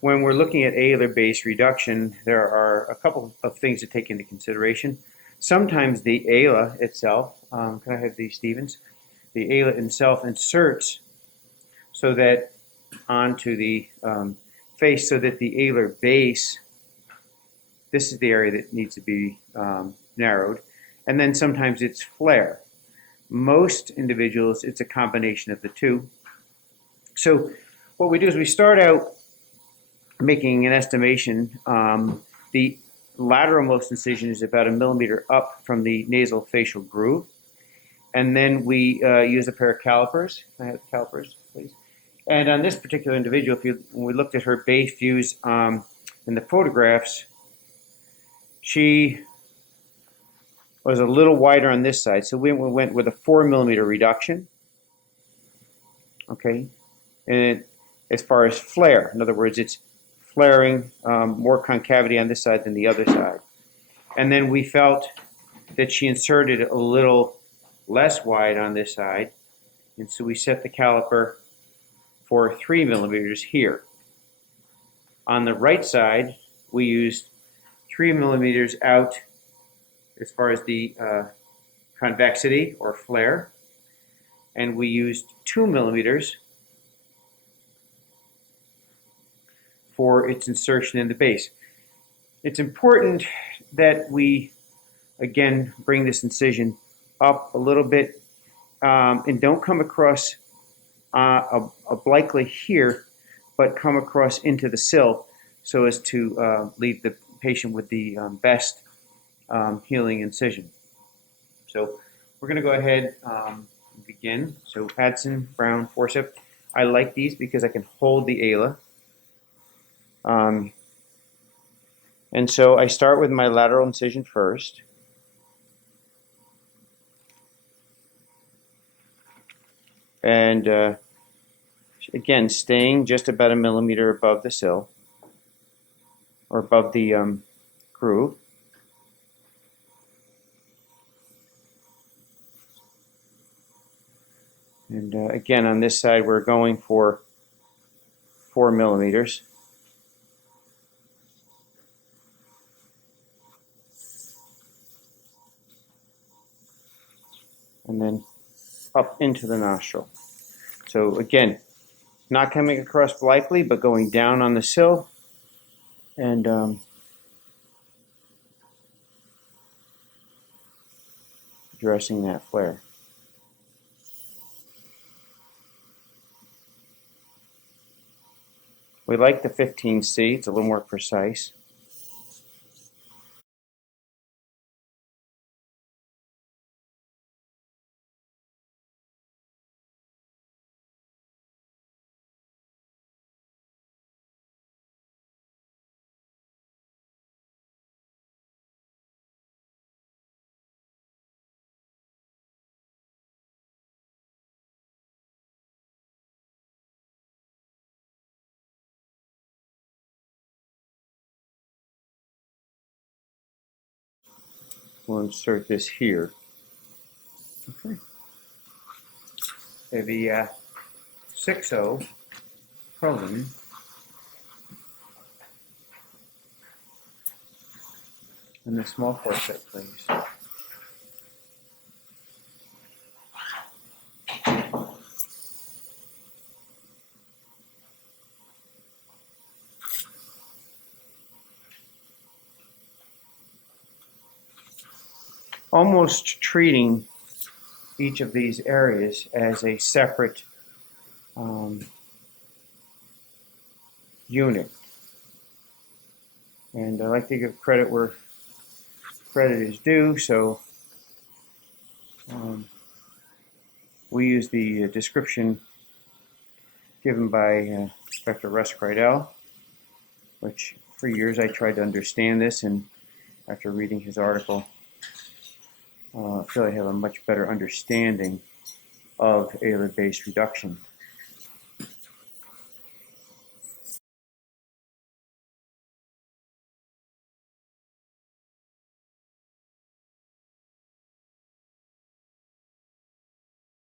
when we're looking at alar base reduction, there are a couple of things to take into consideration. Sometimes the ala itself, can I have these, Stevens? The ala itself inserts so that onto the face so that the alar base, this is the area that needs to be narrowed, and then sometimes it's flare. Most individuals, it's a combination of the two. So what we do is we start out making an estimation. The lateralmost incision is about 1 millimeter up from the nasal facial groove. And then we use a pair of calipers. Can I have the calipers, please? And on this particular individual, when we looked at her base views in the photographs, she was a little wider on this side. So we went with a 4 millimeter reduction. Okay. And as far as flare, in other words, it's flaring, more concavity on this side than the other side. And then we felt that she inserted a little less wide on this side, and so we set the caliper for 3 millimeters here. On the right side, we used 3 millimeters out as far as the convexity or flare, and we used 2 millimeters for its insertion in the base. It's important that we, again, bring this incision up a little bit and don't come across obliquely here, but come across into the sill so as to leave the patient with the best healing incision. So we're going to go ahead and begin. So Adson, Brown, forceps. I like these because I can hold the ala. And so I start with my lateral incision first. And again, staying just about 1 millimeter above the sill, or above the groove. And again, on this side, we're going for 4 millimeters. And then up into the nostril. So again, not coming across obliquely, but going down on the sill and addressing that flare. We like the 15C, it's a little more precise. We'll insert this here. Okay. The 6-0 proline. And the small forceps, please. Almost treating each of these areas as a separate unit. And I like to give credit where credit is due, so we use the description given by Dr. Russ Kreidel, which for years I tried to understand this, and after reading his article, I feel I have a much better understanding of alar base reduction.